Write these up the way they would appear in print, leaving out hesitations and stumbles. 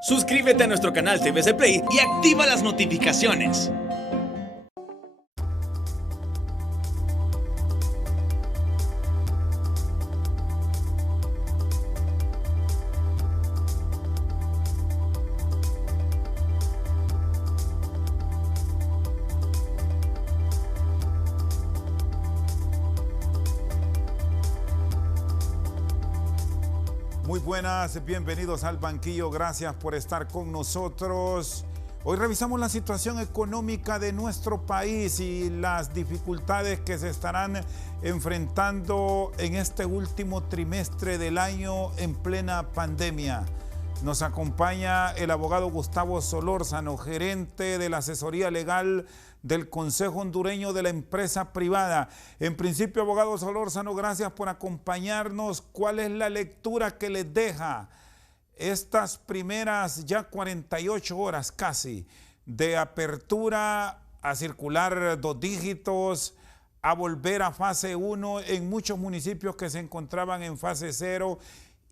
Suscríbete a nuestro canal TVC Play y activa las notificaciones. Muy buenas, bienvenidos al banquillo, gracias por estar con nosotros. Hoy revisamos la situación económica de nuestro país y las dificultades que se estarán enfrentando en este último trimestre del año en plena pandemia. Nos acompaña el abogado Gustavo Solórzano, gerente de la asesoría legal del Consejo Hondureño de la Empresa Privada. En principio, abogado Solórzano, gracias por acompañarnos. ¿Cuál es la lectura que les deja estas primeras ya 48 horas casi de apertura a circular 2 dígitos, a volver a fase 1 en muchos municipios que se encontraban en fase 0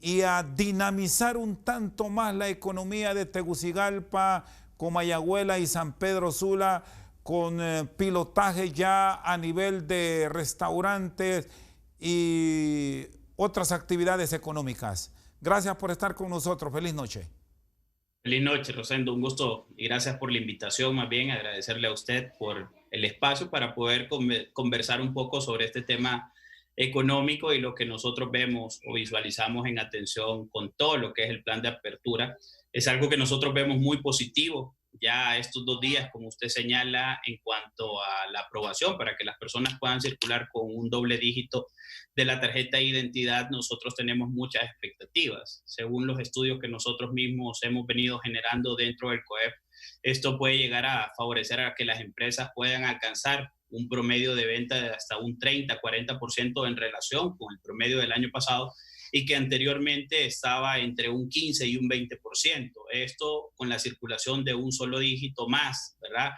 y a dinamizar un tanto más la economía de Tegucigalpa, Comayagüela y San Pedro Sula, con pilotaje ya a nivel de restaurantes y otras actividades económicas? Gracias por estar con nosotros. Feliz noche. Feliz noche, Rosendo. Un gusto y gracias por la invitación. Más bien agradecerle a usted por el espacio para poder conversar un poco sobre este tema económico y lo que nosotros vemos o visualizamos en atención con todo lo que es el plan de apertura. Es algo que nosotros vemos muy positivo ya estos 2 días, como usted señala, en cuanto a la aprobación para que las personas puedan circular con un doble dígito de la tarjeta de identidad. Nosotros tenemos muchas expectativas. Según los estudios que nosotros mismos hemos venido generando dentro del COEP, esto puede llegar a favorecer a que las empresas puedan alcanzar un promedio de venta de hasta un 30-40% en relación con el promedio del año pasado, y que anteriormente estaba entre un 15 y un 20%. Esto con la circulación de un solo dígito más, ¿verdad?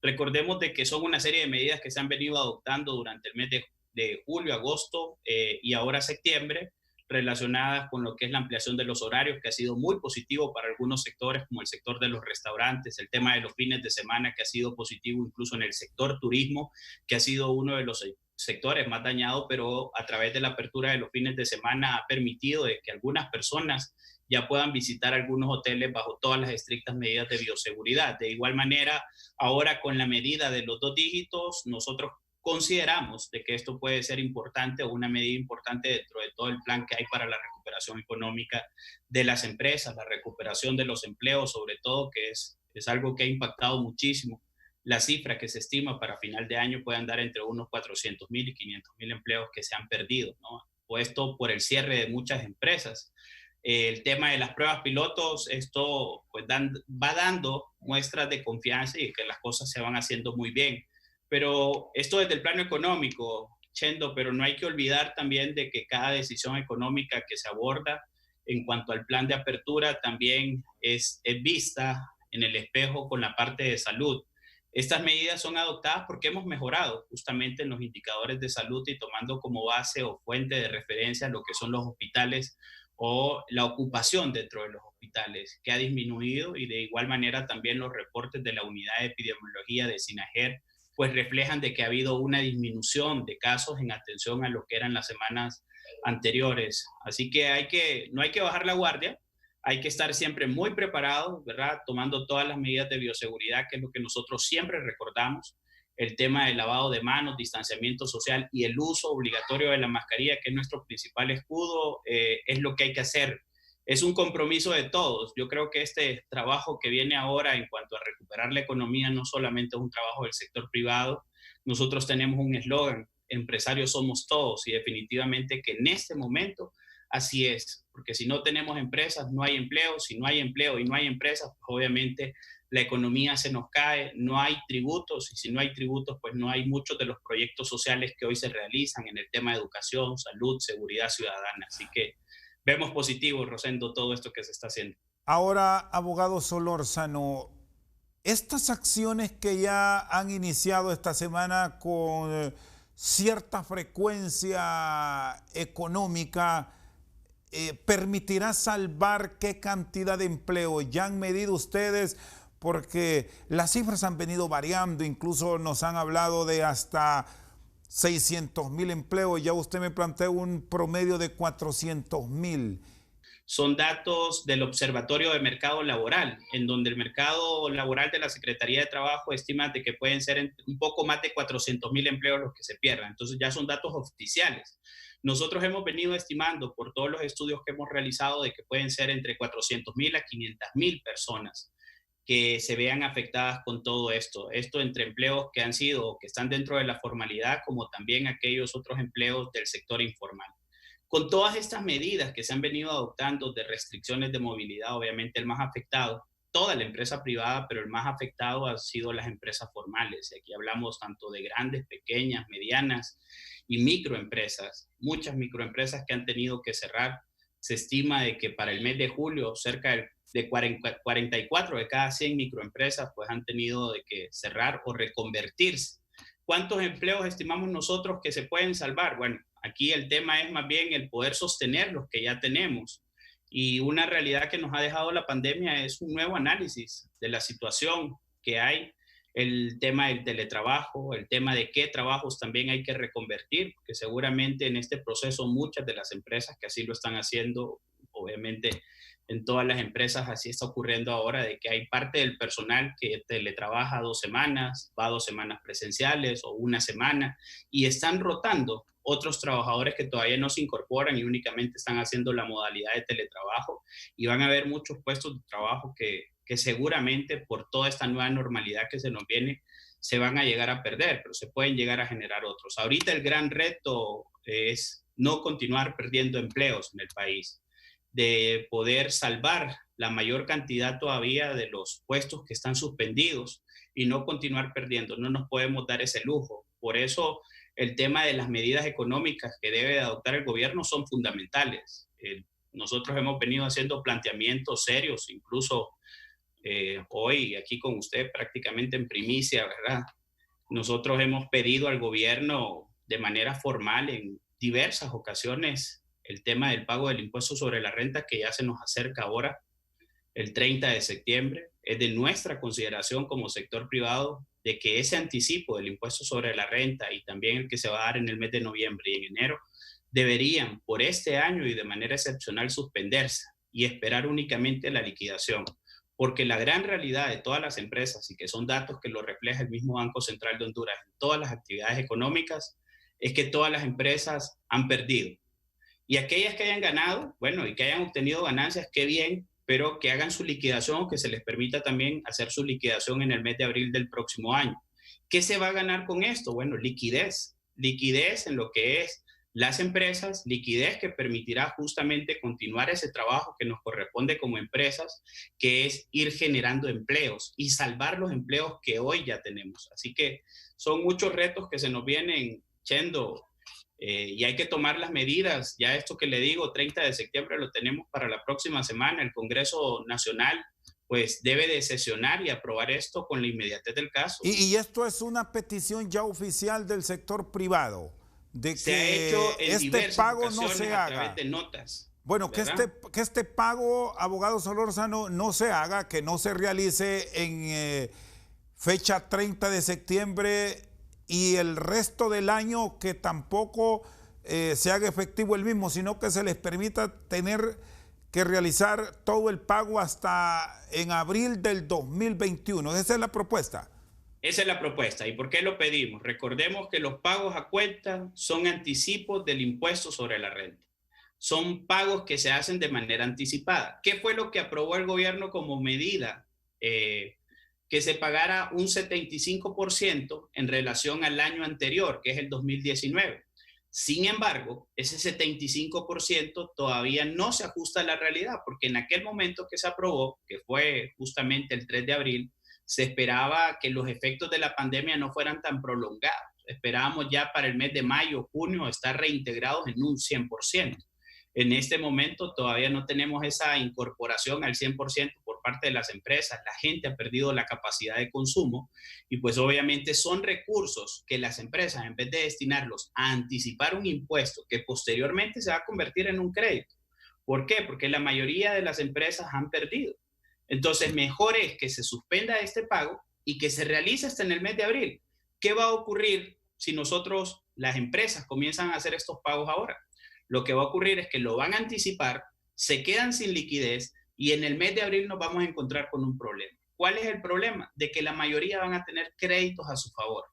Recordemos de que son una serie de medidas que se han venido adoptando durante el mes de julio, agosto y ahora septiembre, relacionadas con lo que es la ampliación de los horarios, que ha sido muy positivo para algunos sectores, como el sector de los restaurantes, el tema de los fines de semana, que ha sido positivo incluso en el sector turismo, que ha sido uno de los sectores más dañados, pero a través de la apertura de los fines de semana ha permitido de que algunas personas ya puedan visitar algunos hoteles bajo todas las estrictas medidas de bioseguridad. De igual manera, ahora con la medida de los 2 dígitos, nosotros consideramos de que esto puede ser importante o una medida importante dentro de todo el plan que hay para la recuperación económica de las empresas, la recuperación de los empleos, sobre todo, que es algo que ha impactado muchísimo. La cifra que se estima para final de año puede andar entre unos 400,000 y 500,000 empleos que se han perdido, ¿no? Puesto por el cierre de muchas empresas. El tema de las pruebas pilotos, esto pues va dando muestras de confianza y que las cosas se van haciendo muy bien. Pero esto desde el plano económico, Chendo, pero no hay que olvidar también de que cada decisión económica que se aborda en cuanto al plan de apertura también es vista en el espejo con la parte de salud. Estas medidas son adoptadas porque hemos mejorado justamente en los indicadores de salud y tomando como base o fuente de referencia lo que son los hospitales o la ocupación dentro de los hospitales, que ha disminuido, y de igual manera también los reportes de la unidad de epidemiología de SINAGER pues reflejan de que ha habido una disminución de casos en atención a lo que eran las semanas anteriores. Así que no hay que bajar la guardia, hay que estar siempre muy preparados, ¿verdad? Tomando todas las medidas de bioseguridad, que es lo que nosotros siempre recordamos. El tema del lavado de manos, distanciamiento social y el uso obligatorio de la mascarilla, que es nuestro principal escudo, es lo que hay que hacer. Es un compromiso de todos. Yo creo que este trabajo que viene ahora en cuanto a recuperar la economía no solamente es un trabajo del sector privado. Nosotros tenemos un eslogan: empresarios somos todos, y definitivamente que en este momento así es, porque si no tenemos empresas no hay empleo, si no hay empleo y no hay empresas, pues obviamente la economía se nos cae, no hay tributos, y si no hay tributos pues no hay muchos de los proyectos sociales que hoy se realizan en el tema de educación, salud, seguridad ciudadana. Así que vemos positivo, Rosendo, todo esto que se está haciendo. Ahora, abogado Solórzano, estas acciones que ya han iniciado esta semana con cierta frecuencia económica, permitirá salvar qué cantidad de empleo. ¿Ya han medido ustedes? Porque las cifras han venido variando, incluso nos han hablado de hasta 600,000 empleos, ya usted me plantea un promedio de 400,000. Son datos del Observatorio de Mercado Laboral, en donde el mercado laboral de la Secretaría de Trabajo estima de que pueden ser un poco más de 400,000 empleos los que se pierdan. Entonces ya son datos oficiales. Nosotros hemos venido estimando por todos los estudios que hemos realizado de que pueden ser entre 400,000 a 500,000 personas que se vean afectadas con todo esto. Esto entre empleos que han sido o que están dentro de la formalidad, como también aquellos otros empleos del sector informal. Con todas estas medidas que se han venido adoptando de restricciones de movilidad, obviamente el más afectado, toda la empresa privada, pero el más afectado han sido las empresas formales. Y aquí hablamos tanto de grandes, pequeñas, medianas y microempresas. Muchas microempresas que han tenido que cerrar. Se estima de que para el mes de julio cerca de 44 de cada 100 microempresas pues han tenido de que cerrar o reconvertirse. ¿Cuántos empleos estimamos nosotros que se pueden salvar? Bueno, aquí el tema es más bien el poder sostener los que ya tenemos. Y una realidad que nos ha dejado la pandemia es un nuevo análisis de la situación que hay, el tema del teletrabajo, el tema de qué trabajos también hay que reconvertir, que seguramente en este proceso muchas de las empresas que así lo están haciendo, obviamente en todas las empresas así está ocurriendo ahora, de que hay parte del personal que teletrabaja 2 semanas, va 2 semanas presenciales o 1 semana, y están rotando otros trabajadores que todavía no se incorporan y únicamente están haciendo la modalidad de teletrabajo, y van a haber muchos puestos de trabajo que seguramente por toda esta nueva normalidad que se nos viene, se van a llegar a perder, pero se pueden llegar a generar otros. Ahorita el gran reto es no continuar perdiendo empleos en el país, de poder salvar la mayor cantidad todavía de los puestos que están suspendidos y no continuar perdiendo. No nos podemos dar ese lujo. Por eso el tema de las medidas económicas que debe adoptar el gobierno son fundamentales. Nosotros hemos venido haciendo planteamientos serios, incluso hoy aquí con usted prácticamente en primicia, ¿verdad? Nosotros hemos pedido al gobierno de manera formal en diversas ocasiones el tema del pago del impuesto sobre la renta, que ya se nos acerca ahora, el 30 de septiembre. Es de nuestra consideración como sector privado de que ese anticipo del impuesto sobre la renta y también el que se va a dar en el mes de noviembre y en enero deberían por este año y de manera excepcional suspenderse y esperar únicamente la liquidación. Porque la gran realidad de todas las empresas, y que son datos que lo refleja el mismo Banco Central de Honduras en todas las actividades económicas, es que todas las empresas han perdido. Y aquellas que hayan ganado, bueno, y que hayan obtenido ganancias, qué bien, pero que hagan su liquidación o que se les permita también hacer su liquidación en el mes de abril del próximo año. ¿Qué se va a ganar con esto? Bueno, liquidez. Liquidez en lo que es las empresas, liquidez que permitirá justamente continuar ese trabajo que nos corresponde como empresas, que es ir generando empleos y salvar los empleos que hoy ya tenemos. Así que son muchos retos que se nos vienen, Chendo, y hay que tomar las medidas. Ya esto que le digo, 30 de septiembre lo tenemos para la próxima semana. El Congreso Nacional pues debe de sesionar y aprobar esto con la inmediatez del caso. Y esto es una petición ya oficial del sector privado, de se que ha hecho en este pago no se haga. A través de notas. Bueno, que este pago, abogado Solórzano, no se haga, que no se realice en fecha 30 de septiembre y el resto del año que tampoco se haga efectivo el mismo, sino que se les permita tener que realizar todo el pago hasta en abril del 2021. ¿Esa es la propuesta? Esa es la propuesta. ¿Y por qué lo pedimos? Recordemos que los pagos a cuenta son anticipos del impuesto sobre la renta. Son pagos que se hacen de manera anticipada. ¿Qué fue lo que aprobó el gobierno como medida? Que se pagara un 75% en relación al año anterior, que es el 2019. Sin embargo, ese 75% todavía no se ajusta a la realidad, porque en aquel momento que se aprobó, que fue justamente el 3 de abril, se esperaba que los efectos de la pandemia no fueran tan prolongados. Esperábamos ya para el mes de mayo, junio, estar reintegrados en un 100%. En este momento todavía no tenemos esa incorporación al 100% por parte de las empresas. La gente ha perdido la capacidad de consumo y pues obviamente son recursos que las empresas, en vez de destinarlos a anticipar un impuesto que posteriormente se va a convertir en un crédito, ¿Por qué? Porque la mayoría de las empresas han perdido. Entonces, mejor es que se suspenda este pago y que se realice hasta en el mes de abril. ¿Qué va a ocurrir si nosotros, las empresas, comienzan a hacer estos pagos ahora? Lo que va a ocurrir es que lo van a anticipar, se quedan sin liquidez y en el mes de abril nos vamos a encontrar con un problema. ¿Cuál es el problema? De que la mayoría van a tener créditos a su favor.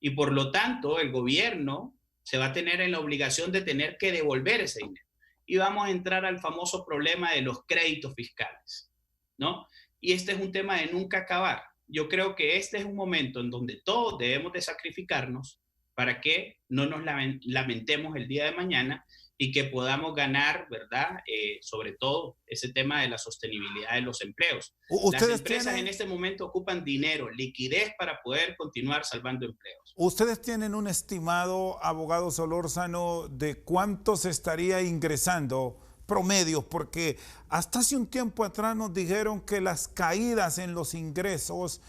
Y por lo tanto, el gobierno se va a tener en la obligación de tener que devolver ese dinero. Y vamos a entrar al famoso problema de los créditos fiscales, ¿no? Y este es un tema de nunca acabar. Yo creo que este es un momento en donde todos debemos de sacrificarnos para que no nos lamentemos el día de mañana y que podamos ganar, ¿verdad? Sobre todo ese tema de la sostenibilidad de los empleos. Las empresas en este momento ocupan dinero, liquidez para poder continuar salvando empleos. ¿Ustedes tienen un estimado, abogado Solórzano, de cuánto se estaría ingresando promedios? Porque hasta hace un tiempo atrás nos dijeron que las caídas en los ingresos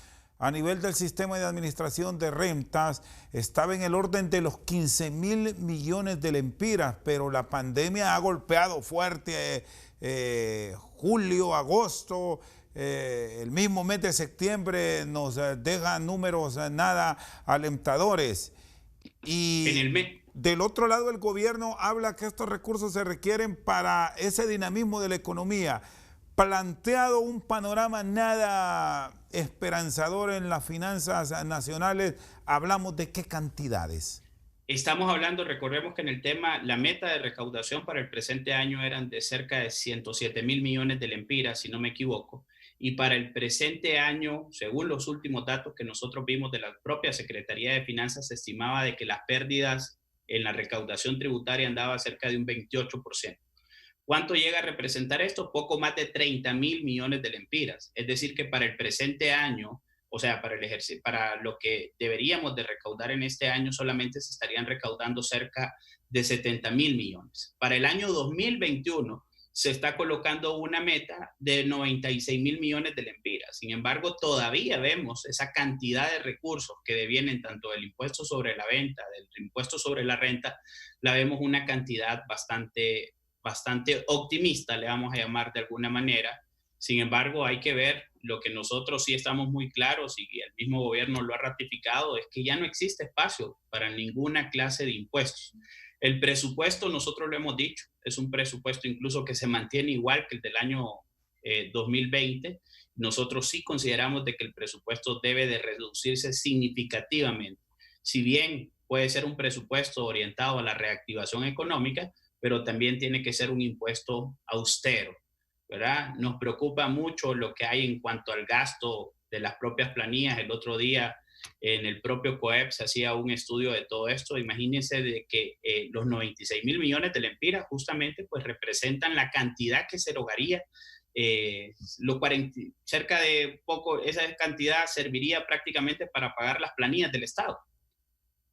a nivel del sistema de administración de rentas estaba en el orden de los 15.000 millones de lempiras, pero la pandemia ha golpeado fuerte julio, agosto, el mismo mes de septiembre nos deja números nada alentadores. Y del otro lado el gobierno habla que estos recursos se requieren para ese dinamismo de la economía. Planteado un panorama nada esperanzador en las finanzas nacionales, ¿hablamos de qué cantidades? Estamos hablando, recordemos que en el tema, la meta de recaudación para el presente año eran de cerca de 107.000 millones de lempiras, si no me equivoco, y para el presente año, según los últimos datos que nosotros vimos de la propia Secretaría de Finanzas, se estimaba de que las pérdidas en la recaudación tributaria andaba cerca de un 28%. ¿Cuánto llega a representar esto? Poco más de 30.000 millones de lempiras. Es decir, que para el presente año, o sea, para lo que deberíamos de recaudar en este año, solamente se estarían recaudando cerca de 70.000 millones. Para el año 2021 se está colocando una meta de 96.000 millones de lempiras. Sin embargo, todavía vemos esa cantidad de recursos que devienen tanto del impuesto sobre la venta, del impuesto sobre la renta, la vemos una cantidad bastante optimista, le vamos a llamar de alguna manera. Sin embargo, hay que ver, lo que nosotros sí estamos muy claros y el mismo gobierno lo ha ratificado, es que ya no existe espacio para ninguna clase de impuestos. El presupuesto, nosotros lo hemos dicho, es un presupuesto incluso que se mantiene igual que el del año 2020. Nosotros sí consideramos de que el presupuesto debe de reducirse significativamente. Si bien puede ser un presupuesto orientado a la reactivación económica, pero también tiene que ser un impuesto austero, ¿verdad? Nos preocupa mucho lo que hay en cuanto al gasto de las propias planillas. El otro día en el propio COEP se hacía un estudio de todo esto. Imagínense de que los 96.000 millones de lempiras justamente pues representan la cantidad que se erogaría. Cerca de poco, esa cantidad serviría prácticamente para pagar las planillas del Estado.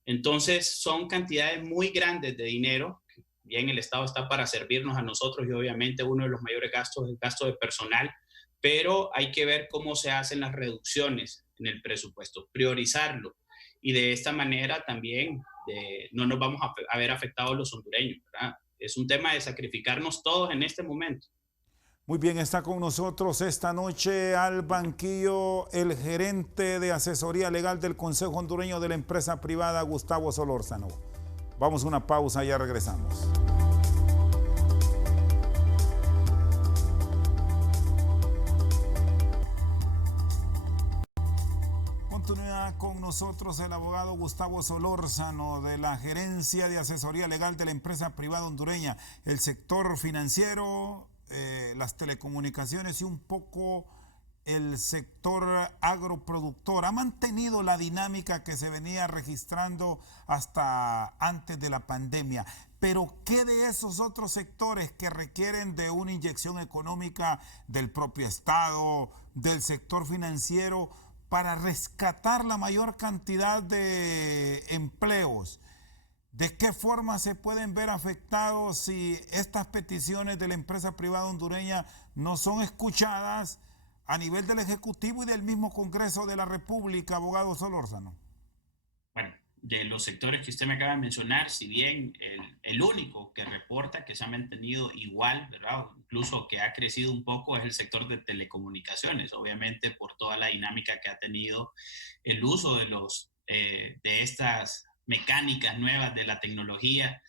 Entonces son cantidades muy grandes de dinero. Bien, el Estado está para servirnos a nosotros y obviamente uno de los mayores gastos es el gasto de personal, pero hay que ver cómo se hacen las reducciones en el presupuesto, priorizarlo y de esta manera también no nos vamos a ver afectados los hondureños, ¿verdad? Es un tema de sacrificarnos todos en este momento. Muy bien, está con nosotros esta noche al banquillo el gerente de asesoría legal del Consejo Hondureño de la Empresa Privada, Gustavo Solórzano. Vamos a una pausa y ya regresamos. Continúa con nosotros el abogado Gustavo Solórzano de la Gerencia de Asesoría Legal de la Empresa Privada Hondureña, el sector financiero, las telecomunicaciones y un poco el sector agroproductor. Ha mantenido la dinámica que se venía registrando hasta antes de la pandemia. Pero ¿qué de esos otros sectores que requieren de una inyección económica del propio Estado, del sector financiero, para rescatar la mayor cantidad de empleos? ¿De qué forma se pueden ver afectados si estas peticiones de la empresa privada hondureña no son escuchadas a nivel del Ejecutivo y del mismo Congreso de la República, abogado Solórzano? Bueno, de los sectores que usted me acaba de mencionar, si bien el único que reporta que se ha mantenido igual, ¿verdad? Incluso que ha crecido un poco, es el sector de telecomunicaciones, obviamente por toda la dinámica que ha tenido el uso de estas mecánicas nuevas de la tecnología,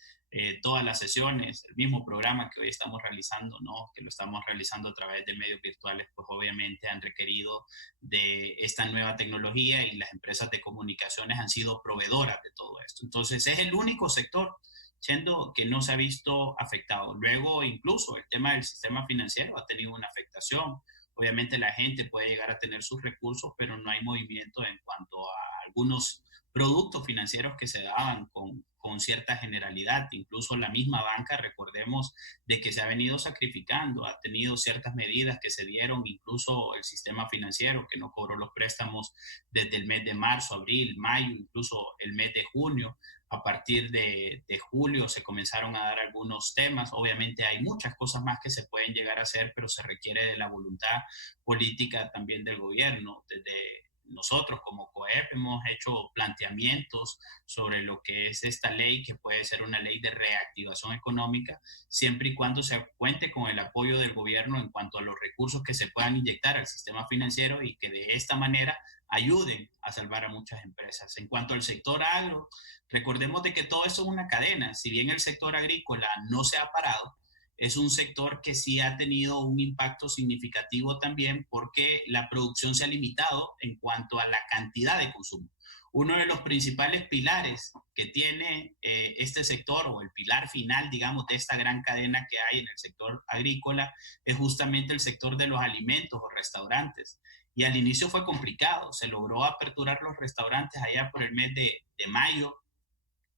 todas las sesiones, el mismo programa que hoy estamos realizando, ¿no? Que lo estamos realizando a través de medios virtuales, pues obviamente han requerido de esta nueva tecnología y las empresas de comunicaciones han sido proveedoras de todo esto. Entonces es el único sector siendo que no se ha visto afectado. Luego incluso el tema del sistema financiero ha tenido una afectación. Obviamente la gente puede llegar a tener sus recursos, pero no hay movimiento en cuanto a algunos productos financieros que se daban con cierta generalidad. Incluso la misma banca, recordemos, de que se ha venido sacrificando, ha tenido ciertas medidas que se dieron, incluso el sistema financiero que no cobró los préstamos desde el mes de marzo, abril, mayo, incluso el mes de junio. A partir de julio se comenzaron a dar algunos temas. Obviamente hay muchas cosas más que se pueden llegar a hacer, pero se requiere de la voluntad política también del gobierno. Desde nosotros como COEP hemos hecho planteamientos sobre lo que es esta ley, que puede ser una ley de reactivación económica, siempre y cuando se cuente con el apoyo del gobierno en cuanto a los recursos que se puedan inyectar al sistema financiero y que de esta manera ayuden a salvar a muchas empresas. En cuanto al sector agro, recordemos de que todo esto es una cadena. Si bien el sector agrícola no se ha parado, es un sector que sí ha tenido un impacto significativo también porque la producción se ha limitado en cuanto a la cantidad de consumo. Uno de los principales pilares que tiene este sector, o el pilar final, digamos, de esta gran cadena que hay en el sector agrícola, es justamente el sector de los alimentos o restaurantes. Y al inicio fue complicado, se logró aperturar los restaurantes allá por el mes de mayo,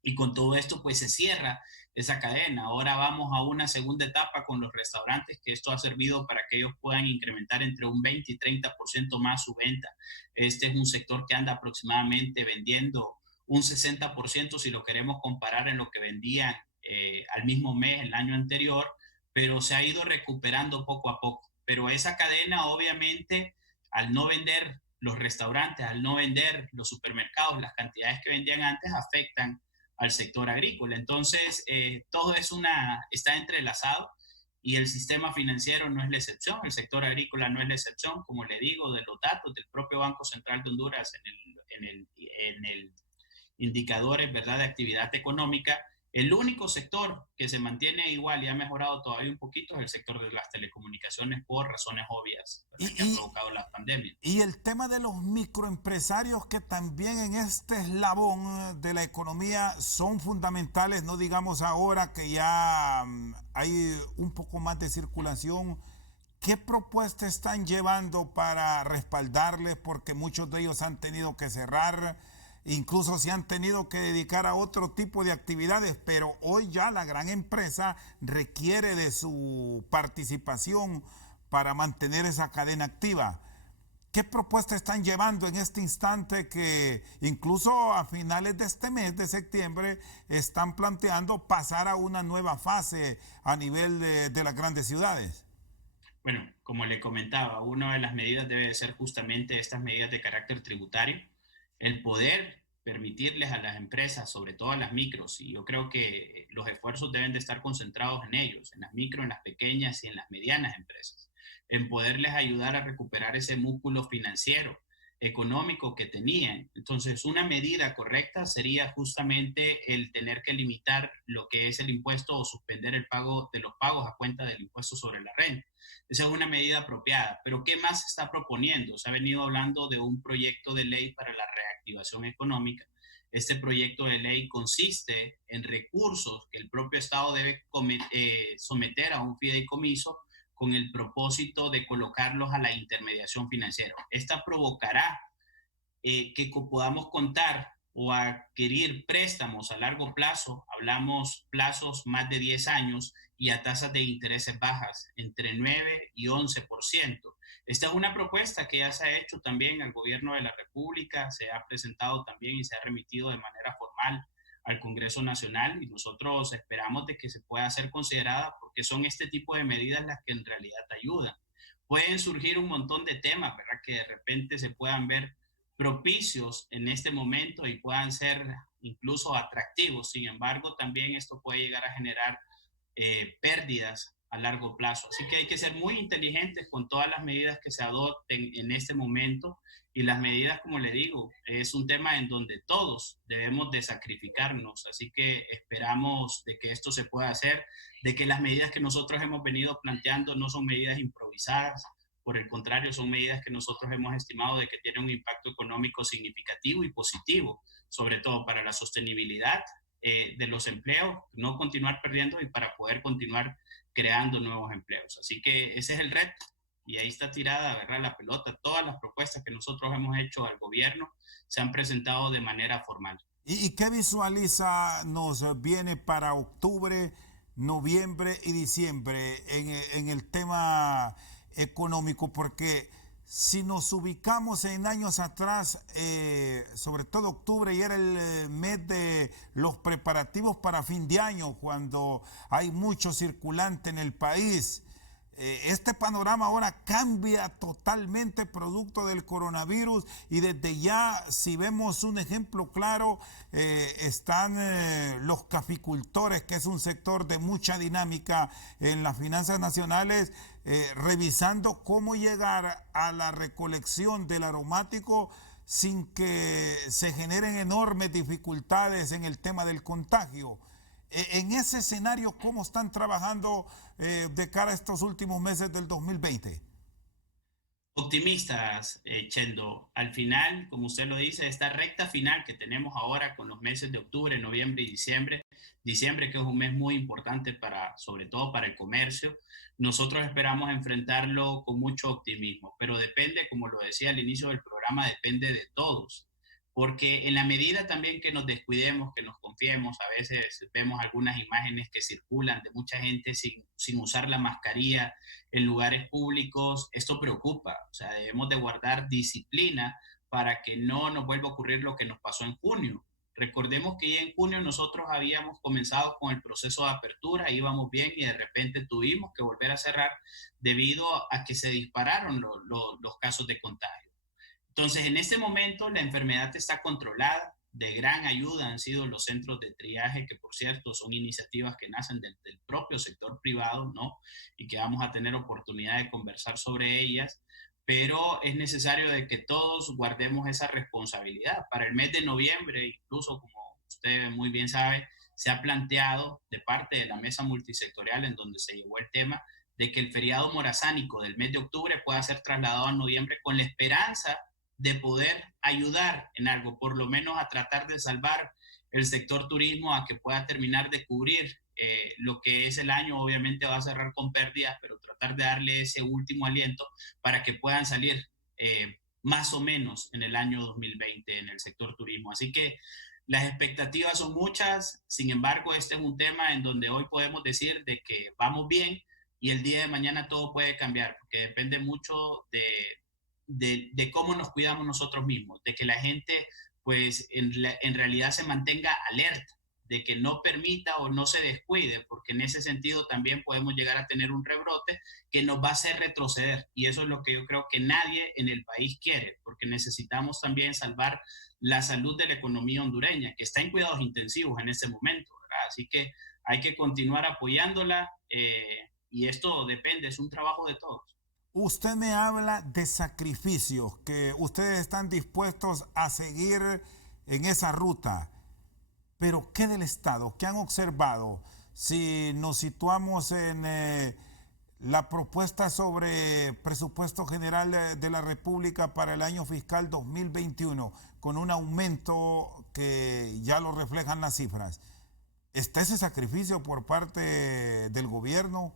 y con todo esto pues se cierra esa cadena. Ahora vamos a una segunda etapa con los restaurantes, que esto ha servido para que ellos puedan incrementar entre un 20 y 30% más su venta. Este es un sector que anda aproximadamente vendiendo un 60% si lo queremos comparar en lo que vendían al mismo mes el año anterior, pero se ha ido recuperando poco a poco. Pero esa cadena obviamente, al no vender los restaurantes, al no vender los supermercados, las cantidades que vendían antes afectan al sector agrícola. Entonces, todo está entrelazado y el sistema financiero no es la excepción, el sector agrícola no es la excepción, como le digo, de los datos del propio Banco Central de Honduras en el indicadores, ¿verdad?, de actividad económica. El único sector que se mantiene igual y ha mejorado todavía un poquito es el sector de las telecomunicaciones por razones obvias, ¿verdad?, que ha provocado la pandemia. Y el tema de los microempresarios, que también en este eslabón de la economía son fundamentales, no digamos ahora que ya hay un poco más de circulación. ¿Qué propuestas están llevando para respaldarles? Porque muchos de ellos han tenido que cerrar, incluso se han tenido que dedicar a otro tipo de actividades, pero hoy ya la gran empresa requiere de su participación para mantener esa cadena activa. ¿Qué propuestas están llevando en este instante, que incluso a finales de este mes de septiembre están planteando pasar a una nueva fase a nivel de las grandes ciudades? Bueno, como le comentaba, una de las medidas debe ser justamente estas medidas de carácter tributario, el poder permitirles a las empresas, sobre todo a las micros, y yo creo que los esfuerzos deben de estar concentrados en ellos, en las micro, en las pequeñas y en las medianas empresas, en poderles ayudar a recuperar ese músculo financiero, económico que tenían. Entonces, una medida correcta sería justamente el tener que limitar lo que es el impuesto o suspender el pago de los pagos a cuenta del impuesto sobre la renta. Esa es una medida apropiada, pero ¿qué más se está proponiendo? Se ha venido hablando de un proyecto de ley para la reactivación económica. Este proyecto de ley consiste en recursos que el propio Estado debe someter a un fideicomiso con el propósito de colocarlos a la intermediación financiera. Esta provocará que podamos contar o adquirir préstamos a largo plazo, hablamos plazos más de 10 años y a tasas de intereses bajas, entre 9 y 11%. Esta es una propuesta que ya se ha hecho también al gobierno de la República, se ha presentado también y se ha remitido de manera formal al Congreso Nacional, y nosotros esperamos de que se pueda ser considerada, porque son este tipo de medidas las que en realidad ayudan. Pueden surgir un montón de temas, ¿verdad?, que de repente se puedan ver propicios en este momento y puedan ser incluso atractivos. Sin embargo, también esto puede llegar a generar pérdidas a largo plazo. Así que hay que ser muy inteligentes con todas las medidas que se adopten en este momento, y las medidas, como le digo, es un tema en donde todos debemos de sacrificarnos. Así que esperamos de que esto se pueda hacer, de que las medidas que nosotros hemos venido planteando no son medidas improvisadas, por el contrario, son medidas que nosotros hemos estimado de que tienen un impacto económico significativo y positivo, sobre todo para la sostenibilidad de los empleos, no continuar perdiendo y para poder continuar creando nuevos empleos. Así que ese es el reto, y ahí está tirada, ¿verdad?, la pelota. Todas las propuestas que nosotros hemos hecho al gobierno se han presentado de manera formal. ¿Y qué visualiza nos viene para octubre, noviembre y diciembre en el tema económico? Porque si nos ubicamos en años atrás, sobre todo octubre, y era el mes de los preparativos para fin de año, cuando hay mucho circulante en el país. Este panorama ahora cambia totalmente producto del coronavirus, y desde ya, si vemos un ejemplo claro, están los caficultores, que es un sector de mucha dinámica en las finanzas nacionales, revisando cómo llegar a la recolección del aromático sin que se generen enormes dificultades en el tema del contagio. En ese escenario, ¿cómo están trabajando de cara a estos últimos meses del 2020? Optimistas, Chendo. Al final, como usted lo dice, esta recta final que tenemos ahora con los meses de octubre, noviembre y diciembre, que es un mes muy importante para, sobre todo para el comercio, nosotros esperamos enfrentarlo con mucho optimismo, pero depende, como lo decía al inicio del programa, depende de todos. Porque en la medida también que nos descuidemos, que nos confiemos, a veces vemos algunas imágenes que circulan de mucha gente sin usar la mascarilla en lugares públicos. Esto preocupa. O sea, debemos de guardar disciplina para que no nos vuelva a ocurrir lo que nos pasó en junio. Recordemos que ya en junio nosotros habíamos comenzado con el proceso de apertura, íbamos bien, y de repente tuvimos que volver a cerrar debido a que se dispararon los casos de contagio. Entonces, en este momento la enfermedad está controlada. De gran ayuda han sido los centros de triaje, que por cierto son iniciativas que nacen del propio sector privado, ¿no? Y que vamos a tener oportunidad de conversar sobre ellas, pero es necesario de que todos guardemos esa responsabilidad. Para el mes de noviembre, incluso como usted muy bien sabe, se ha planteado de parte de la mesa multisectorial en donde se llevó el tema de que el feriado morazánico del mes de octubre pueda ser trasladado a noviembre, con la esperanza de poder ayudar en algo, por lo menos a tratar de salvar el sector turismo, a que pueda terminar de cubrir lo que es el año. Obviamente va a cerrar con pérdidas, pero tratar de darle ese último aliento para que puedan salir más o menos en el año 2020 en el sector turismo. Así que las expectativas son muchas. Sin embargo, este es un tema en donde hoy podemos decir de que vamos bien, y el día de mañana todo puede cambiar, porque depende mucho de cómo nos cuidamos nosotros mismos, de que la gente pues en realidad se mantenga alerta, de que no permita o no se descuide, porque en ese sentido también podemos llegar a tener un rebrote que nos va a hacer retroceder, y eso es lo que yo creo que nadie en el país quiere, porque necesitamos también salvar la salud de la economía hondureña, que está en cuidados intensivos en este momento, ¿verdad? Así que hay que continuar apoyándola, y esto depende, es un trabajo de todos. Usted me habla de sacrificios, que ustedes están dispuestos a seguir en esa ruta, pero ¿qué del Estado? ¿Qué han observado? Si nos situamos en la propuesta sobre presupuesto general de la República para el año fiscal 2021, con un aumento que ya lo reflejan las cifras, ¿está ese sacrificio por parte del gobierno?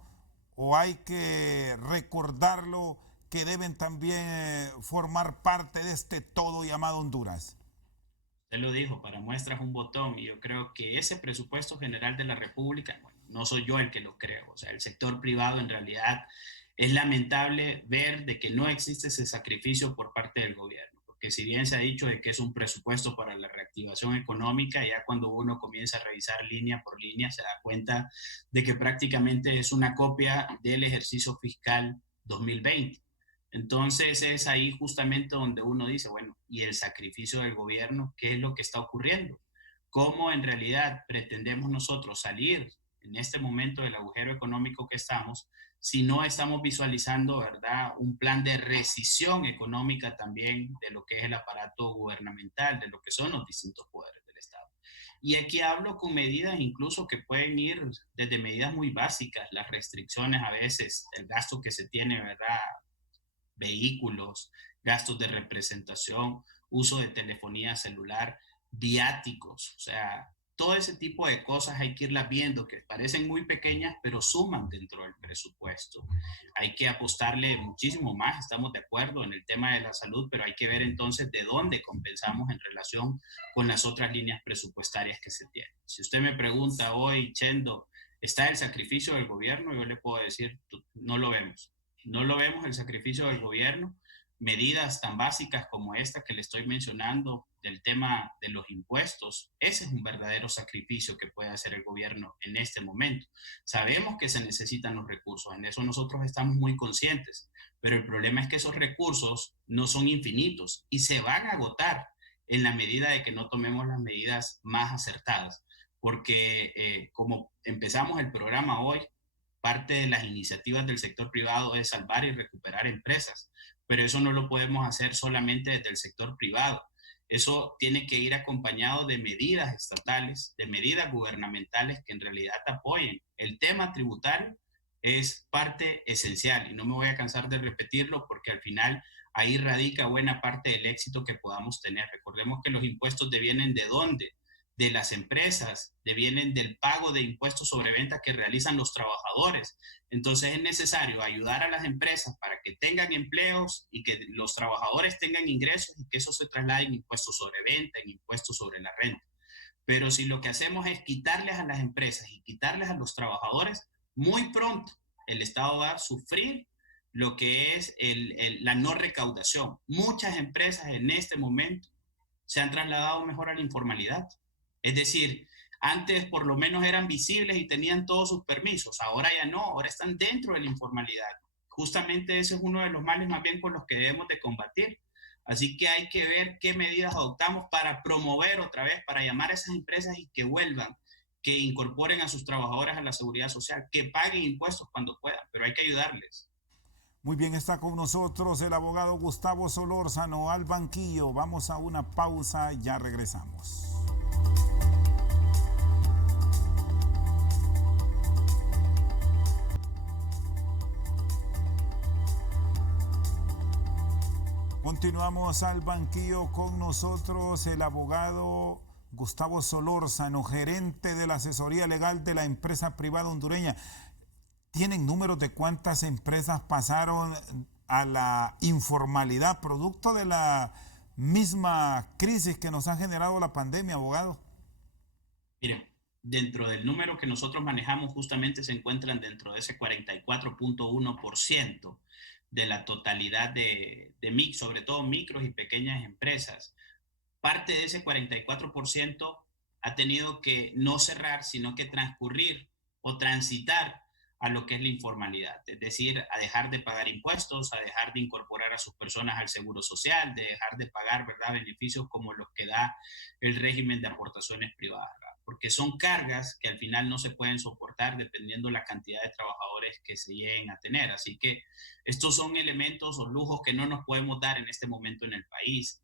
¿O hay que recordarlo, que deben también formar parte de este todo llamado Honduras? Usted lo dijo, para muestras un botón, y yo creo que ese presupuesto general de la República, bueno, no soy yo el que lo creo, o sea, el sector privado en realidad es lamentable ver de que no existe ese sacrificio por parte del gobierno, porque si bien se ha dicho de que es un presupuesto para la reactivación económica, ya cuando uno comienza a revisar línea por línea se da cuenta de que prácticamente es una copia del ejercicio fiscal 2020. Entonces es ahí justamente donde uno dice, bueno, ¿y el sacrificio del gobierno? ¿Qué es lo que está ocurriendo? cómo en realidad pretendemos nosotros salir en este momento del agujero económico que estamos, si no estamos visualizando, ¿verdad?, un plan de rescisión económica también de lo que es el aparato gubernamental, de lo que son los distintos poderes del Estado. Y aquí hablo con medidas incluso que pueden ir desde medidas muy básicas, las restricciones a veces, el gasto que se tiene, ¿verdad?, vehículos, gastos de representación, uso de telefonía celular, viáticos, o sea, todo ese tipo de cosas hay que irlas viendo, que parecen muy pequeñas, pero suman dentro del presupuesto. Hay que apostarle muchísimo más, estamos de acuerdo en el tema de la salud, pero hay que ver entonces de dónde compensamos en relación con las otras líneas presupuestarias que se tienen. Si usted me pregunta hoy, Chendo, ¿está el sacrificio del gobierno? Yo le puedo decir, no lo vemos. No lo vemos el sacrificio del gobierno. Medidas tan básicas como esta que le estoy mencionando del tema de los impuestos, ese es un verdadero sacrificio que puede hacer el gobierno en este momento. Sabemos que se necesitan los recursos, en eso nosotros estamos muy conscientes, pero el problema es que esos recursos no son infinitos y se van a agotar en la medida de que no tomemos las medidas más acertadas, porque como empezamos el programa hoy, parte de las iniciativas del sector privado es salvar y recuperar empresas, pero eso no lo podemos hacer solamente desde el sector privado. Eso tiene que ir acompañado de medidas estatales, de medidas gubernamentales que en realidad apoyen. El tema tributario es parte esencial y no me voy a cansar de repetirlo porque al final ahí radica buena parte del éxito que podamos tener. Recordemos que los impuestos devienen ¿de dónde? De las empresas, devienen del pago de impuestos sobre venta que realizan los trabajadores. Entonces es necesario ayudar a las empresas para que tengan empleos y que los trabajadores tengan ingresos y que eso se traslade en impuestos sobre venta, en impuestos sobre la renta. Pero si lo que hacemos es quitarles a las empresas y quitarles a los trabajadores, muy pronto el Estado va a sufrir lo que es la no recaudación. Muchas empresas en este momento se han trasladado mejor a la informalidad. Es decir, antes por lo menos eran visibles y tenían todos sus permisos, ahora ya no, ahora están dentro de la informalidad. Justamente ese es uno de los males más bien con los que debemos de combatir. Así que hay que ver qué medidas adoptamos para promover otra vez, para llamar a esas empresas y que vuelvan, que incorporen a sus trabajadores a la seguridad social, que paguen impuestos cuando puedan, pero hay que ayudarles. Muy bien, está con nosotros el abogado Gustavo Solórzano al banquillo. Vamos a una pausa, ya regresamos. Continuamos al banquillo con nosotros el abogado Gustavo Solórzano, gerente de la asesoría legal de la empresa privada hondureña. ¿Tienen números de cuántas empresas pasaron a la informalidad producto de la misma crisis que nos ha generado la pandemia, abogado? Mire, dentro del número que nosotros manejamos justamente se encuentran dentro de ese 44.1% de la totalidad de sobre todo micros y pequeñas empresas. Parte de ese 44% ha tenido que no cerrar, sino que transcurrir o transitar a lo que es la informalidad, es decir, a dejar de pagar impuestos, a dejar de incorporar a sus personas al seguro social, de dejar de pagar, ¿verdad?, beneficios como los que da el régimen de aportaciones privadas, ¿verdad?, porque son cargas que al final no se pueden soportar dependiendo la cantidad de trabajadores que se lleguen a tener. Así que estos son elementos o lujos que no nos podemos dar en este momento en el país.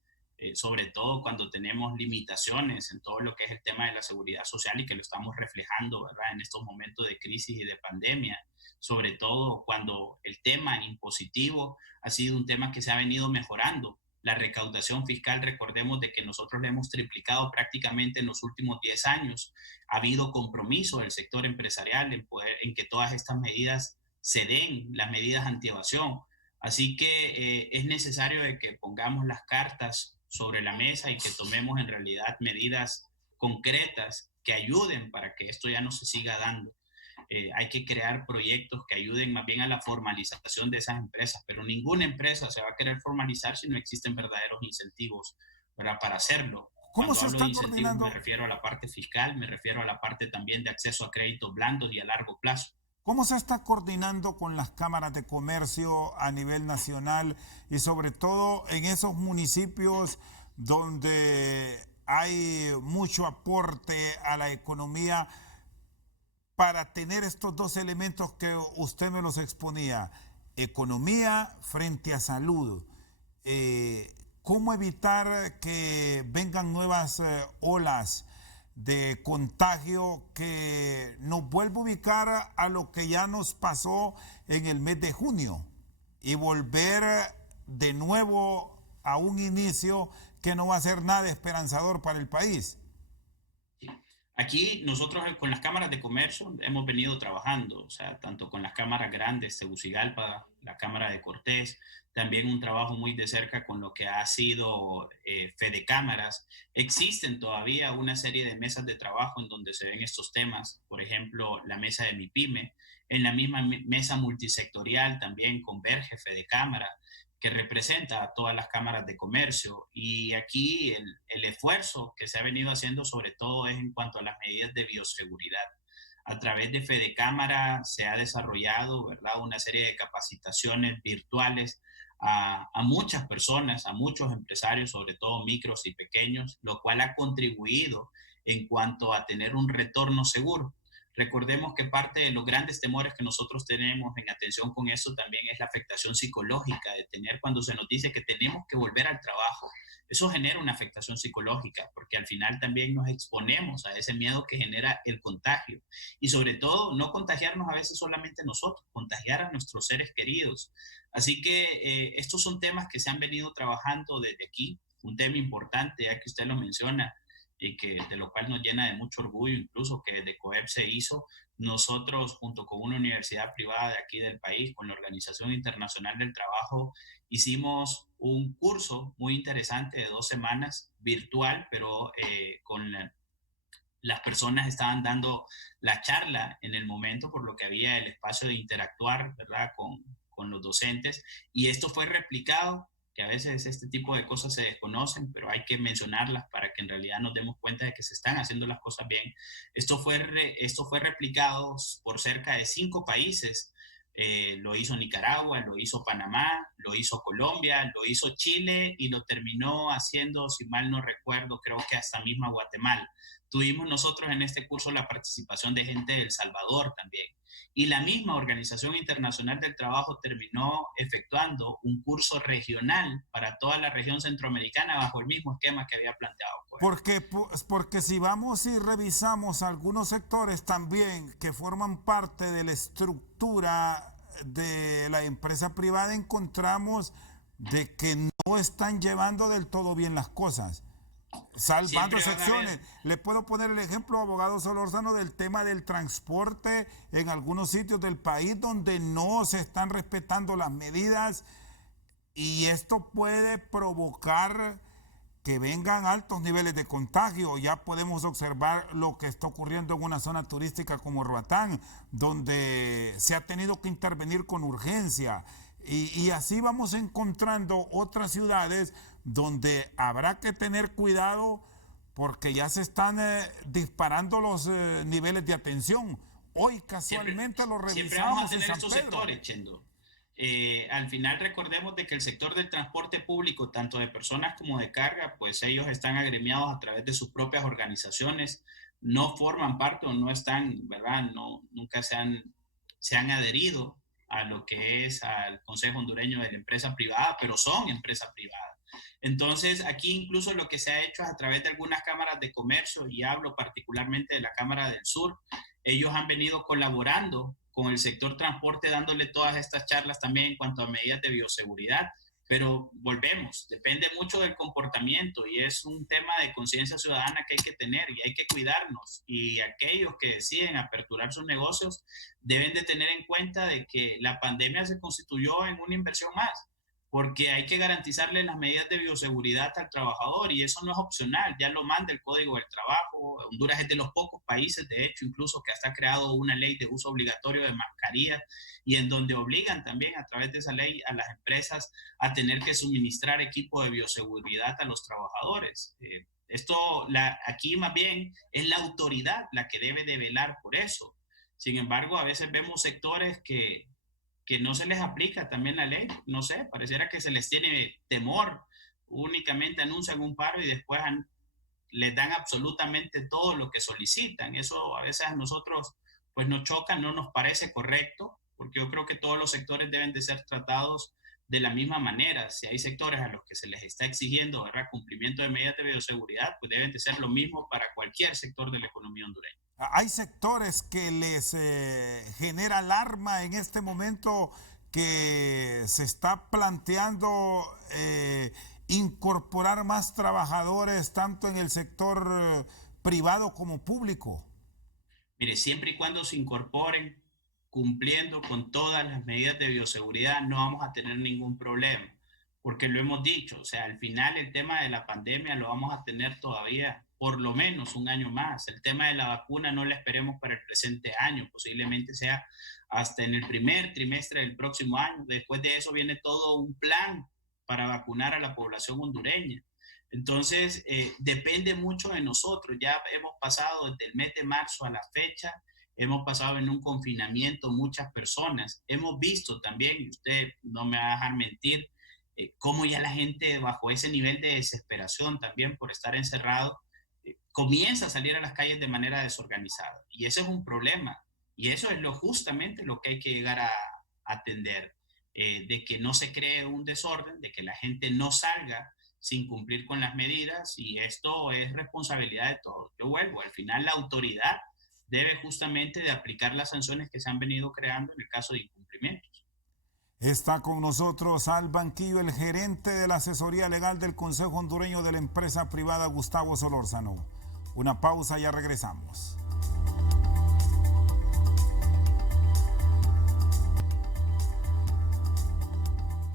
Sobre todo cuando tenemos limitaciones en todo lo que es el tema de la seguridad social y que lo estamos reflejando, ¿verdad?, en estos momentos de crisis y de pandemia, sobre todo cuando el tema impositivo ha sido un tema que se ha venido mejorando. La recaudación fiscal, recordemos de que nosotros la hemos triplicado prácticamente en los últimos 10 años. Ha habido compromiso del sector empresarial en que todas estas medidas se den, las medidas antievasión. Así que es necesario de que pongamos las cartas sobre la mesa y que tomemos en realidad medidas concretas que ayuden para que esto ya no se siga dando. Hay que crear proyectos que ayuden más bien a la formalización de esas empresas, pero ninguna empresa se va a querer formalizar si no existen verdaderos incentivos, ¿verdad?, para hacerlo. ¿Cómo se está coordinando? Me refiero a la parte fiscal, me refiero a la parte también de acceso a créditos blandos y a largo plazo. ¿Cómo se está coordinando con las cámaras de comercio a nivel nacional y sobre todo en esos municipios donde hay mucho aporte a la economía para tener estos dos elementos que usted me los exponía, economía frente a salud. ¿Cómo evitar que vengan nuevas olas de contagio que nos vuelva a ubicar a lo que ya nos pasó en el mes de junio y volver de nuevo a un inicio que no va a ser nada esperanzador para el país? Aquí nosotros con las cámaras de comercio hemos venido trabajando, o sea, tanto con las cámaras grandes, Tegucigalpa, la Cámara de Cortés, también un trabajo muy de cerca con lo que ha sido Fedecámaras. Existen todavía una serie de mesas de trabajo en donde se ven estos temas, por ejemplo, la mesa de MIPYME, en la misma mesa multisectorial también converge Fedecámara, que representa a todas las cámaras de comercio. Y aquí el esfuerzo que se ha venido haciendo sobre todo es en cuanto a las medidas de bioseguridad. A través de Fedecámara se ha desarrollado, ¿verdad?, una serie de capacitaciones virtuales a muchas personas, a muchos empresarios, sobre todo micros y pequeños, lo cual ha contribuido en cuanto a tener un retorno seguro. Recordemos que parte de los grandes temores que nosotros tenemos en atención con eso también es la afectación psicológica de tener cuando se nos dice que tenemos que volver al trabajo. Eso genera una afectación psicológica porque al final también nos exponemos a ese miedo que genera el contagio. Y sobre todo, no contagiarnos a veces solamente nosotros, contagiar a nuestros seres queridos. Así que estos son temas que se han venido trabajando desde aquí. Un tema importante, ya que usted lo menciona, y que de lo cual nos llena de mucho orgullo, incluso que desde COEP se hizo, nosotros junto con una universidad privada de aquí del país, con la Organización Internacional del Trabajo, hicimos un curso muy interesante de 2 semanas, virtual, pero las personas estaban dando la charla en el momento, por lo que había el espacio de interactuar, ¿verdad?, con los docentes, y esto fue replicado, que a veces este tipo de cosas se desconocen, pero hay que mencionarlas para que en realidad nos demos cuenta de que se están haciendo las cosas bien. Esto fue replicado por cerca de 5 países. Lo hizo Nicaragua, lo hizo Panamá, lo hizo Colombia, lo hizo Chile y lo terminó haciendo, si mal no recuerdo, creo que hasta misma Guatemala. Tuvimos nosotros en este curso la participación de gente de El Salvador también. Y la misma Organización Internacional del Trabajo terminó efectuando un curso regional para toda la región centroamericana bajo el mismo esquema que había planteado. Porque si vamos y revisamos algunos sectores también que forman parte de la estructura de la empresa privada, encontramos de que no están llevando del todo bien las cosas. Salvando excepciones. Le puedo poner el ejemplo, abogado Solórzano, del tema del transporte en algunos sitios del país donde no se están respetando las medidas, y esto puede provocar que vengan altos niveles de contagio. Ya podemos observar lo que está ocurriendo en una zona turística como Roatán, donde se ha tenido que intervenir con urgencia. Y así vamos encontrando otras ciudades donde habrá que tener cuidado porque ya se están disparando los niveles de atención. Hoy casualmente lo revisamos. Siempre vamos a tener en San estos Pedro. sectores, Chendo. Al final recordemos de que el sector del transporte público, tanto de personas como de carga, pues ellos están agremiados a través de sus propias organizaciones, no forman parte o no están, ¿verdad? Nunca se han adherido a lo que es al Consejo Hondureño de la Empresa Privada, pero son empresas privadas. Entonces, aquí incluso lo que se ha hecho es a través de algunas cámaras de comercio, y hablo particularmente de la Cámara del Sur, ellos han venido colaborando con el sector transporte, dándole todas estas charlas también en cuanto a medidas de bioseguridad. Pero volvemos, depende mucho del comportamiento y es un tema de conciencia ciudadana que hay que tener y hay que cuidarnos. Y aquellos que deciden aperturar sus negocios deben de tener en cuenta de que la pandemia se constituyó en una inversión más, porque hay que garantizarle las medidas de bioseguridad al trabajador y eso no es opcional, ya lo manda el Código del Trabajo. Honduras es de los pocos países, de hecho, incluso que hasta ha creado una ley de uso obligatorio de mascarillas y en donde obligan también a través de esa ley a las empresas a tener que suministrar equipo de bioseguridad a los trabajadores. Aquí más bien es la autoridad la que debe de velar por eso. Sin embargo, a veces vemos sectores que no se les aplica también la ley, no sé, pareciera que se les tiene temor, únicamente anuncian un paro y después les dan absolutamente todo lo que solicitan. Eso a veces a nosotros pues nos choca, no nos parece correcto, porque yo creo que todos los sectores deben de ser tratados de la misma manera. Si hay sectores a los que se les está exigiendo, ¿verdad?, cumplimiento de medidas de bioseguridad, pues deben de ser lo mismo para cualquier sector de la economía hondureña. Hay sectores que les genera alarma en este momento, que se está planteando incorporar más trabajadores tanto en el sector privado como público. Mire, siempre y cuando se incorporen cumpliendo con todas las medidas de bioseguridad, no vamos a tener ningún problema, porque lo hemos dicho, o sea, al final el tema de la pandemia lo vamos a tener todavía por lo menos un año más. El tema de la vacuna no la esperemos para el presente año, posiblemente sea hasta en el primer trimestre del próximo año. Después de eso viene todo un plan para vacunar a la población hondureña. Entonces, depende mucho de nosotros. Ya hemos pasado desde el mes de marzo a la fecha, hemos pasado en un confinamiento muchas personas. Hemos visto también, y usted no me va a dejar mentir, cómo ya la gente bajo ese nivel de desesperación también por estar encerrado, comienza a salir a las calles de manera desorganizada. Y ese es un problema. Y eso es justamente lo que hay que llegar a atender, de que no se cree un desorden, de que la gente no salga sin cumplir con las medidas, y esto es responsabilidad de todos. Yo vuelvo, al final la autoridad debe justamente de aplicar las sanciones que se han venido creando en el caso de incumplimientos. Está con nosotros al banquillo el gerente de la asesoría legal del Consejo Hondureño de la Empresa Privada, Gustavo Solórzano. Una pausa, ya regresamos.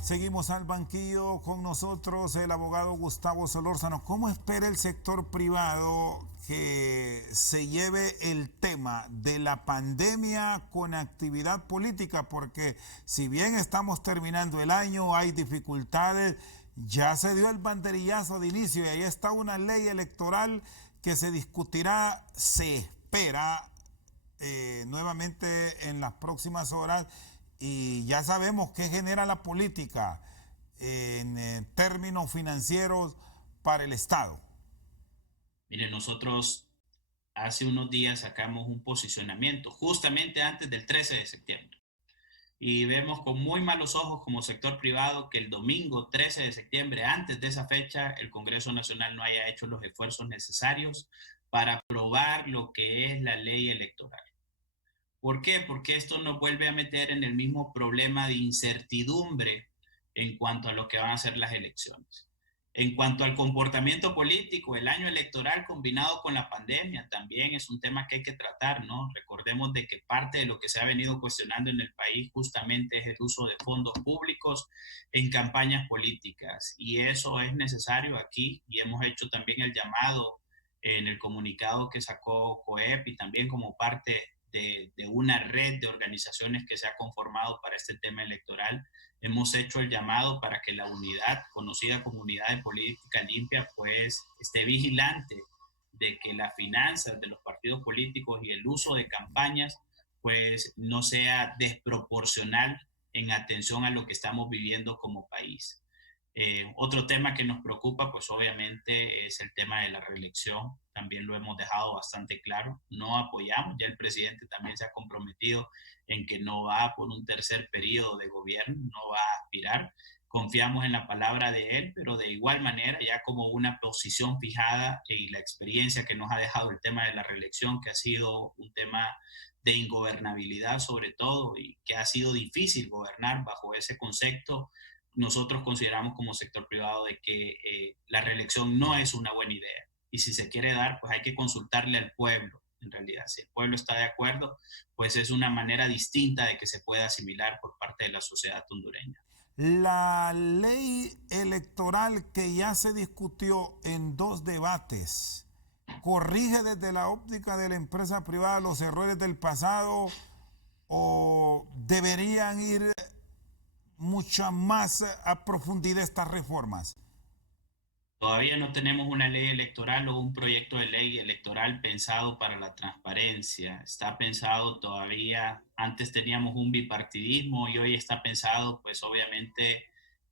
Seguimos al banquillo, con nosotros el abogado Gustavo Solórzano. ¿Cómo espera el sector privado que se lleve el tema de la pandemia con actividad política? Porque si bien estamos terminando el año, hay dificultades, ya se dio el banderillazo de inicio y ahí está una ley electoral que se discutirá, se espera, nuevamente en las próximas horas. Y ya sabemos qué genera la política en términos financieros para el Estado. Mire, nosotros hace unos días sacamos un posicionamiento justamente antes del 13 de septiembre. Y vemos con muy malos ojos como sector privado que el domingo 13 de septiembre, antes de esa fecha, el Congreso Nacional no haya hecho los esfuerzos necesarios para aprobar lo que es la ley electoral. ¿Por qué? Porque esto nos vuelve a meter en el mismo problema de incertidumbre en cuanto a lo que van a ser las elecciones. En cuanto al comportamiento político, el año electoral combinado con la pandemia también es un tema que hay que tratar, ¿no? Recordemos de que parte de lo que se ha venido cuestionando en el país justamente es el uso de fondos públicos en campañas políticas, y eso es necesario aquí, y hemos hecho también el llamado en el comunicado que sacó COEP y también como parte de una red de organizaciones que se ha conformado para este tema electoral. Hemos hecho el llamado para que la unidad, conocida como Unidad de Política Limpia, pues esté vigilante de que las finanzas de los partidos políticos y el uso de campañas pues no sea desproporcional en atención a lo que estamos viviendo como país. Otro tema que nos preocupa, pues obviamente es el tema de la reelección. También lo hemos dejado bastante claro. No apoyamos, ya el presidente también se ha comprometido en que no va por un tercer periodo de gobierno, no va a aspirar. Confiamos en la palabra de él, pero de igual manera, ya como una posición fijada y la experiencia que nos ha dejado el tema de la reelección, que ha sido un tema de ingobernabilidad sobre todo, y que ha sido difícil gobernar bajo ese concepto, nosotros consideramos como sector privado de que la reelección no es una buena idea. Y si se quiere dar, pues hay que consultarle al pueblo. En realidad, si el pueblo está de acuerdo, pues es una manera distinta de que se pueda asimilar por parte de la sociedad hondureña. La ley electoral que ya se discutió en 2 debates, ¿corrige desde la óptica de la empresa privada los errores del pasado o deberían ir mucha más a profundidad estas reformas? Todavía no tenemos una ley electoral o un proyecto de ley electoral pensado para la transparencia. Está pensado todavía, antes teníamos un bipartidismo y hoy está pensado pues obviamente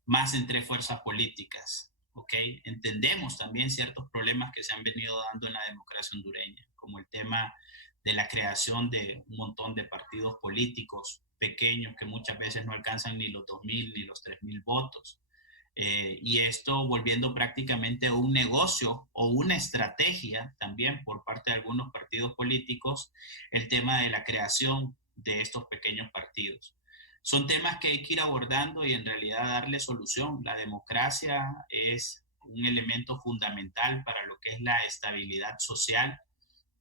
más entre fuerzas políticas. ¿ok? Entendemos también ciertos problemas que se han venido dando en la democracia hondureña, como el tema de la creación de un montón de partidos políticos pequeños que muchas veces no alcanzan ni los 2.000 ni los 3.000 votos. Y esto volviendo prácticamente un negocio o una estrategia también por parte de algunos partidos políticos, el tema de la creación de estos pequeños partidos. Son temas que hay que ir abordando y en realidad darle solución. La democracia es un elemento fundamental para lo que es la estabilidad social,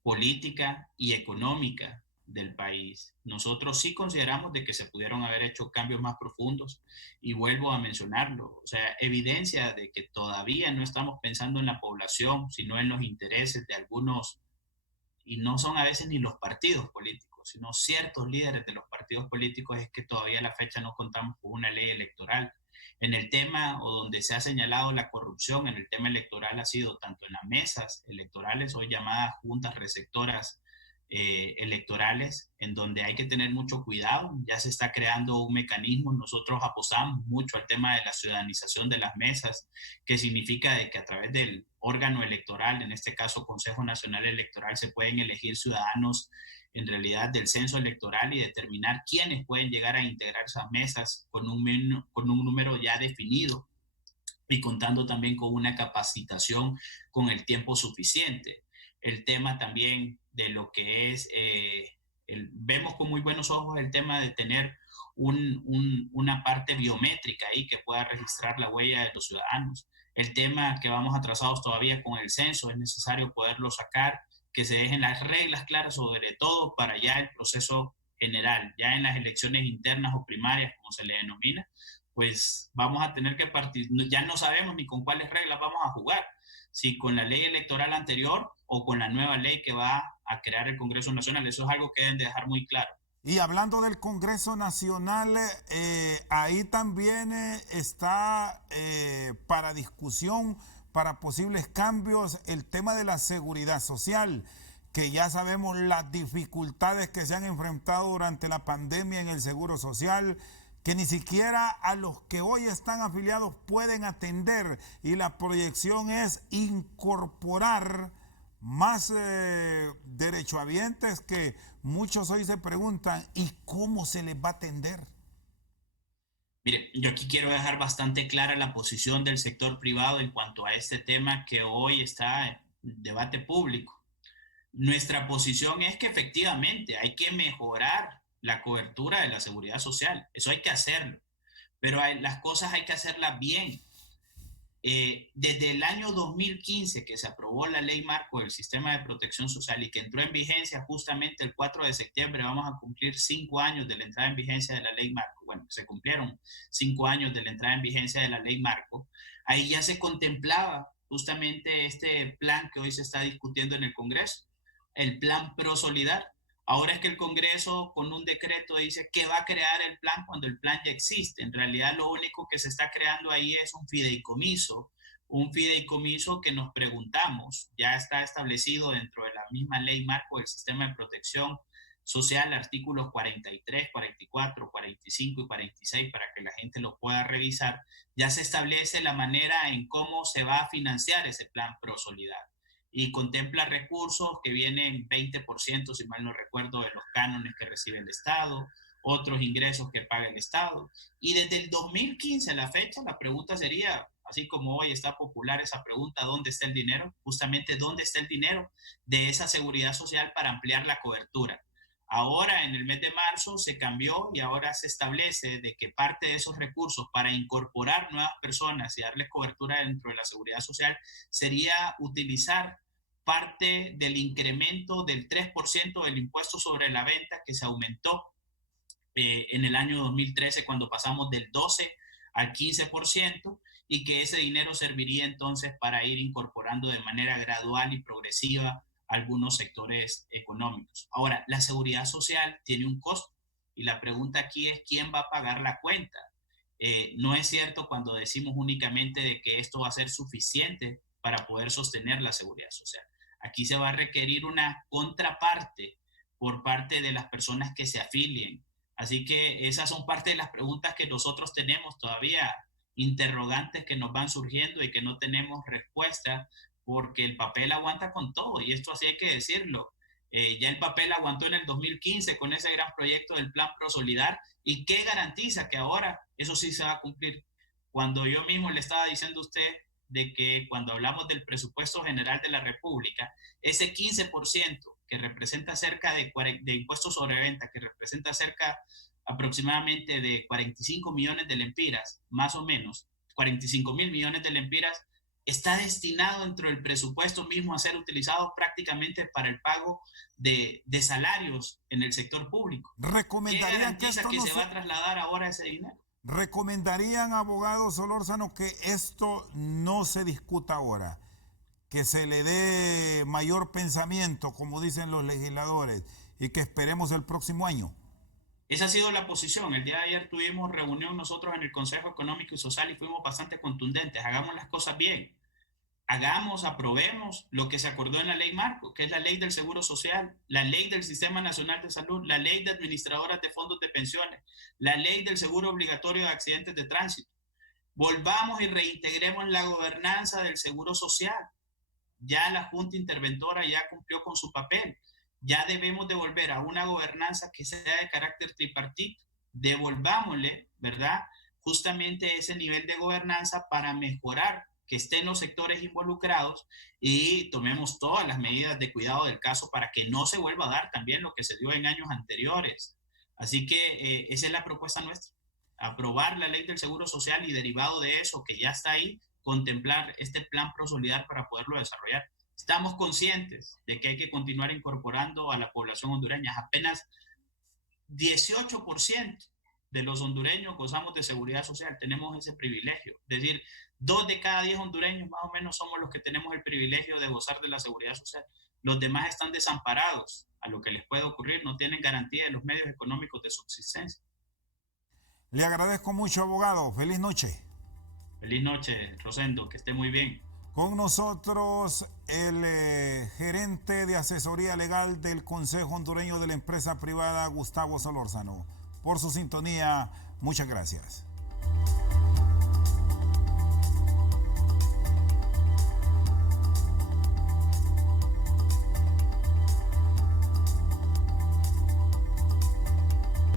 política y económica del país. Nosotros sí consideramos de que se pudieron haber hecho cambios más profundos y vuelvo a mencionarlo, o sea, evidencia de que todavía no estamos pensando en la población, sino en los intereses de algunos, y no son a veces ni los partidos políticos, sino ciertos líderes de los partidos políticos, es que todavía a la fecha no contamos con una ley electoral. En el tema o donde se ha señalado la corrupción, en el tema electoral ha sido tanto en las mesas electorales, hoy llamadas juntas receptoras electorales, en donde hay que tener mucho cuidado. Ya se está creando un mecanismo. Nosotros apostamos mucho al tema de la ciudadanización de las mesas, que significa de que a través del órgano electoral, en este caso Consejo Nacional Electoral, se pueden elegir ciudadanos en realidad del censo electoral y determinar quiénes pueden llegar a integrar esas mesas con un número ya definido y contando también con una capacitación con el tiempo suficiente. El tema también de lo que es, vemos con muy buenos ojos el tema de tener una parte biométrica ahí que pueda registrar la huella de los ciudadanos. El tema que vamos atrasados todavía con el censo, es necesario poderlo sacar, que se dejen las reglas claras sobre todo para ya el proceso general, ya en las elecciones internas o primarias, como se le denomina, pues vamos a tener que partir, ya no sabemos ni con cuáles reglas vamos a jugar, si con la ley electoral anterior o con la nueva ley que va a crear el Congreso Nacional. Eso es algo que deben de dejar muy claro. Y hablando del Congreso Nacional, ahí también está para discusión, para posibles cambios, el tema de la seguridad social, que ya sabemos las dificultades que se han enfrentado durante la pandemia en el seguro social, que ni siquiera a los que hoy están afiliados pueden atender, y la proyección es incorporar más derechohabientes, que muchos hoy se preguntan, ¿y cómo se les va a atender? Mire, yo aquí quiero dejar bastante clara la posición del sector privado en cuanto a este tema que hoy está en debate público. Nuestra posición es que efectivamente hay que mejorar la cobertura de la seguridad social. Eso hay que hacerlo, pero las cosas hay que hacerlas bien. Desde el año 2015 que se aprobó la ley marco del sistema de protección social y que entró en vigencia justamente el 4 de septiembre, vamos a cumplir 5 años de la entrada en vigencia de la ley marco. Bueno, se cumplieron 5 años de la entrada en vigencia de la ley marco. Ahí ya se contemplaba justamente este plan que hoy se está discutiendo en el Congreso, el plan ProSolidar. Ahora es que el Congreso con un decreto dice que va a crear el plan cuando el plan ya existe. En realidad lo único que se está creando ahí es un fideicomiso que nos preguntamos, ya está establecido dentro de la misma ley marco del sistema de protección social, artículos 43, 44, 45 y 46, para que la gente lo pueda revisar. Ya se establece la manera en cómo se va a financiar ese plan ProSolidar. Y contempla recursos que vienen 20%, si mal no recuerdo, de los cánones que recibe el Estado, otros ingresos que paga el Estado. Y desde el 2015 a la fecha, la pregunta sería, así como hoy está popular esa pregunta, ¿dónde está el dinero? Justamente, ¿dónde está el dinero de esa seguridad social para ampliar la cobertura? Ahora, en el mes de marzo, se cambió y ahora se establece de que parte de esos recursos para incorporar nuevas personas y darles cobertura dentro de la seguridad social sería utilizar parte del incremento del 3% del impuesto sobre la venta que se aumentó en el año 2013 cuando pasamos del 12 al 15%, y que ese dinero serviría entonces para ir incorporando de manera gradual y progresiva algunos sectores económicos. Ahora, la seguridad social tiene un costo y la pregunta aquí es ¿quién va a pagar la cuenta? No es cierto cuando decimos únicamente de que esto va a ser suficiente para poder sostener la seguridad social. Aquí se va a requerir una contraparte por parte de las personas que se afilien. Así que esas son parte de las preguntas que nosotros tenemos todavía interrogantes que nos van surgiendo y que no tenemos respuesta, porque el papel aguanta con todo, y esto así hay que decirlo. Ya el papel aguantó en el 2015 con ese gran proyecto del Plan ProSolidar, y ¿qué garantiza que ahora eso sí se va a cumplir? Cuando yo mismo le estaba diciendo a usted de que cuando hablamos del presupuesto general de la República, ese 15% que representa cerca de impuestos sobre venta, que representa cerca aproximadamente de 45 millones de lempiras, más o menos, 45.000 millones de lempiras, está destinado dentro del presupuesto mismo a ser utilizado prácticamente para el pago de salarios en el sector público. ¿Qué garantiza que se va a trasladar ahora ese dinero? ¿Recomendarían, abogado Solórzano, que esto no se discuta ahora? Que se le dé mayor pensamiento, como dicen los legisladores, y que esperemos el próximo año. Esa ha sido la posición. El día de ayer tuvimos reunión nosotros en el Consejo Económico y Social y fuimos bastante contundentes. Hagamos las cosas bien. Aprobemos lo que se acordó en la ley marco, que es la ley del Seguro Social, la ley del Sistema Nacional de Salud, la ley de administradoras de fondos de pensiones, la ley del seguro obligatorio de accidentes de tránsito. Volvamos y reintegremos la gobernanza del Seguro Social. Ya la Junta Interventora ya cumplió con su papel. Ya debemos devolver a una gobernanza que sea de carácter tripartito. Devolvámosle, ¿verdad?, justamente ese nivel de gobernanza para mejorar que estén los sectores involucrados y tomemos todas las medidas de cuidado del caso para que no se vuelva a dar también lo que se dio en años anteriores. Así que esa es la propuesta nuestra, aprobar la ley del Seguro Social y derivado de eso que ya está ahí, contemplar este plan ProSolidar para poderlo desarrollar. Estamos conscientes de que hay que continuar incorporando a la población hondureña. Apenas 18% de los hondureños gozamos de seguridad social, tenemos ese privilegio. Es decir, 2 de cada 10 hondureños más o menos somos los que tenemos el privilegio de gozar de la seguridad social. Los demás están desamparados a lo que les puede ocurrir, no tienen garantía de los medios económicos de subsistencia. Le agradezco mucho, abogado. Feliz noche. Feliz noche, Rosendo, que esté muy bien. Con nosotros el gerente de asesoría legal del Consejo Hondureño de la Empresa Privada, Gustavo Solórzano. Por su sintonía, muchas gracias.